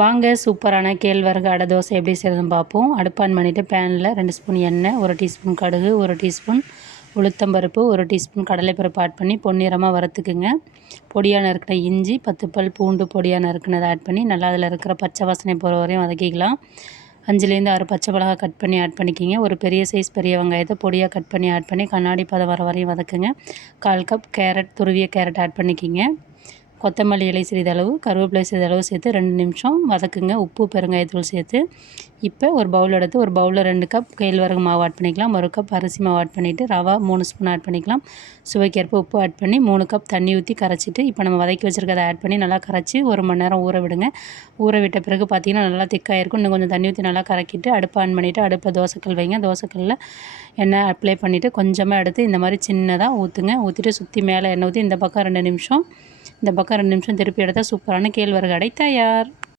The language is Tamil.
வாங்க சூப்பரான கேழ்வரகு அடை தோசை எப்படி செய்கிறதுன்னு பார்ப்போம். அடுப்பு ஆன் பண்ணிவிட்டு பேனில் 2 ஸ்பூன் எண்ணெய், 1 டீஸ்பூன் கடுகு, 1 டீஸ்பூன் உளுத்தம்பருப்பு, 1 டீஸ்பூன் கடலைப்பருப்பு ஆட் பண்ணி பொன்னிறமாக வறுத்துக்குங்க. பொடியாக நறுக்கின இஞ்சி, 10 பல் பூண்டு பொடியாக நறுக்கினதை ஆட் பண்ணி நல்லா அதில் இருக்கிற பச்சை வாசனை போகிற வரையும் வதக்கிக்கலாம். 5லேருந்து 6 பச்சை மிளகாய் கட் பண்ணி ஆட் பண்ணிக்கிங்க. ஒரு பெரிய சைஸ் பெரிய வெங்காயத்தை பொடியாக கட் பண்ணி ஆட் பண்ணி கண்ணாடி பதம் வர வரையும் வதக்குங்க. 1/4 கப் கேரட், துருவிய கேரட் ஆட் பண்ணிக்கிங்க. கொத்தமல்லி இலை சிறிதளவு, கருவேப்பிலை சிறிதளவு சேர்த்து 2 நிமிஷம் வதக்குங்க. உப்பு, பெருங்காயத்தூள் சேர்த்து இப்போ ஒரு பவுல் எடுத்து ஒரு பவுலில் 2 கப் கேழ்வரகு மாவு ஆட் பண்ணிக்கலாம். 1 கப் அரிசி மாவு ஆட் பண்ணிவிட்டு ரவா 3 ஸ்பூன் ஆட் பண்ணிக்கலாம். சுவைக்கேற்ப உப்பு ஆட் பண்ணி 3 கப் தண்ணி ஊற்றி கரைச்சிட்டு இப்போ நம்ம வதக்கி வச்சுருக்கதை ஆட் பண்ணி நல்லா கரைச்சி 1 மணி நேரம் ஊற விடுங்க. ஊற விட்ட பிறகு பார்த்திங்கன்னா நல்லா திக்காக இருக்கும். இன்னும் கொஞ்சம் தண்ணி ஊற்றி நல்லா கறக்கிட்டு அடுப்பு ஆன் பண்ணிவிட்டு அடுப்பை தோசைக்கல் வைங்க. தோசைக்கல்லில் எண்ணெய் அப்ளை பண்ணிவிட்டு கொஞ்சமாக எடுத்து இந்த மாதிரி சின்னதாக ஊற்றுங்க. ஊற்றிட்டு சுற்றி மேலே எண்ணெய் ஊற்றி இந்த பக்கம் 2 நிமிஷம் திருப்பி எடுத்தால் சூப்பரான கேழ்வரகு அடை தயார்.